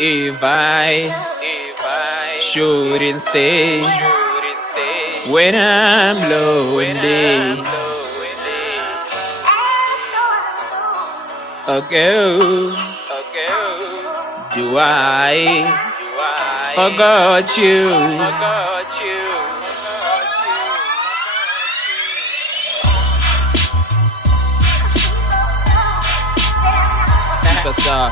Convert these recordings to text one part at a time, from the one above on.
If I shouldn't stay when I'm lonely, ago do I forgot you? Superstar.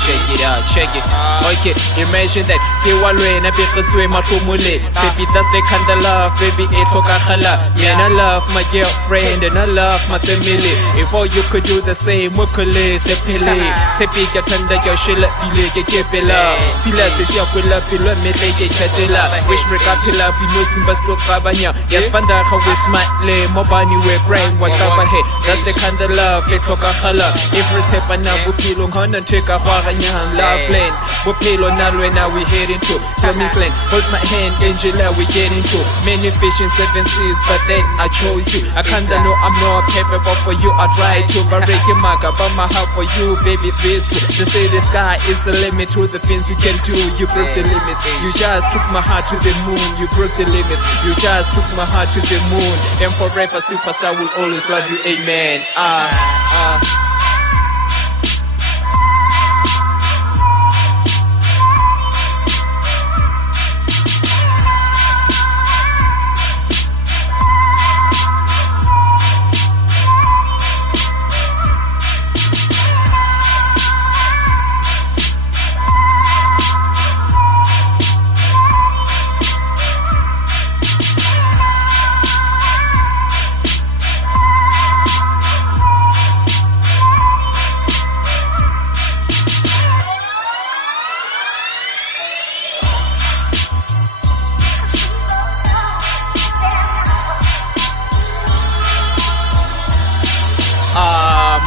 Check it out, check it. Okay, imagine that. Ke walwena peketswe mahlomole. Baby, that's the kind of love, baby, it tlhokagala. Man, I love my girlfriend and I love my family. If all you could do the same, we could live the pele. Tepi ka tanda yo shila bile ke kepela. Sila se sia kwela pelo mete ke chatela. Wish re ka phela pino simba sto kabanya. Yes, banda ga we smart le mobani we grind wa ka ba he. That's the kind of love it tlhokagala. If re tshepa na bophelo ngona theka gwa love lane, bophelo na lwena we heading to promised land. Hold my hand, Angela, we get into many fish in 7 seas, but then I chose you. I kinda know I'm not capable for you. I try to break your mark, but my heart for you, baby, this true. They say the sky is the limit to the things you can do. You broke the limits. You just took my heart to the moon. You broke the limits. You just took my heart to the moon. And forever, superstar will always love you. Amen.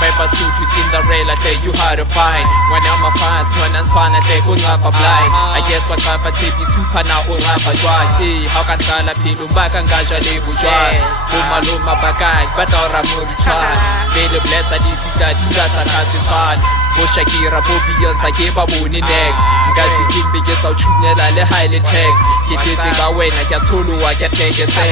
My pursuit with Cinderella, tell you how to find. When I'm a fans, when I'm trying to take on up a blind. I guess what I'm a TV super now on up a drug. How can Tala people back and Gaja Lebu Jwan? Luma Bakay, but our Ramuri Swan. May the blessed difficult, that's a handsome fan. Shakira Bobiyonsa ke ba bone next nka se kimbe ke sa tshunela le highly text ke tetse ba wena ke tsholowa ke teke se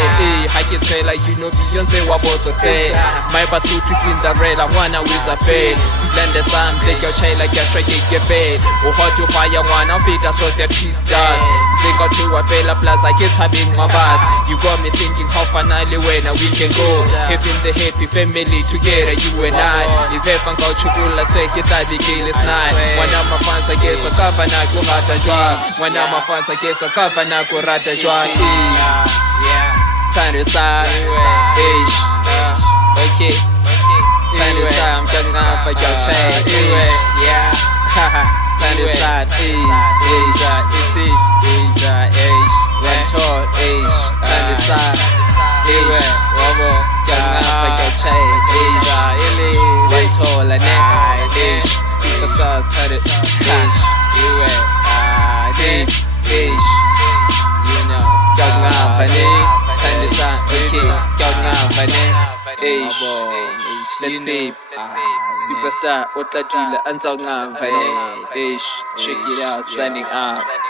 ha ke tshela you know Beyonce wa boso se my basuthu Cinderella ngwana with a fade silande sam take your child like a track ke bed o hot to fire ngwana fita society stars think out to a fella plaza ke tshabeng mabas you got me thinking how finally when we can go having the happy family together you and I if ever go chukula se ke Gillis night. When I'm a fans, I guess a cover na go rata jwa. When I'm a fans, I guess a cover na go rata jwa. Stand aside, okay. Stand aside, I'm just gonna for your chain. Stand aside, one tall, stand aside, one tall, superstars cut it. You know, stand aside, let's see, superstar, Otla Jula, Anzal Check it out, signing up.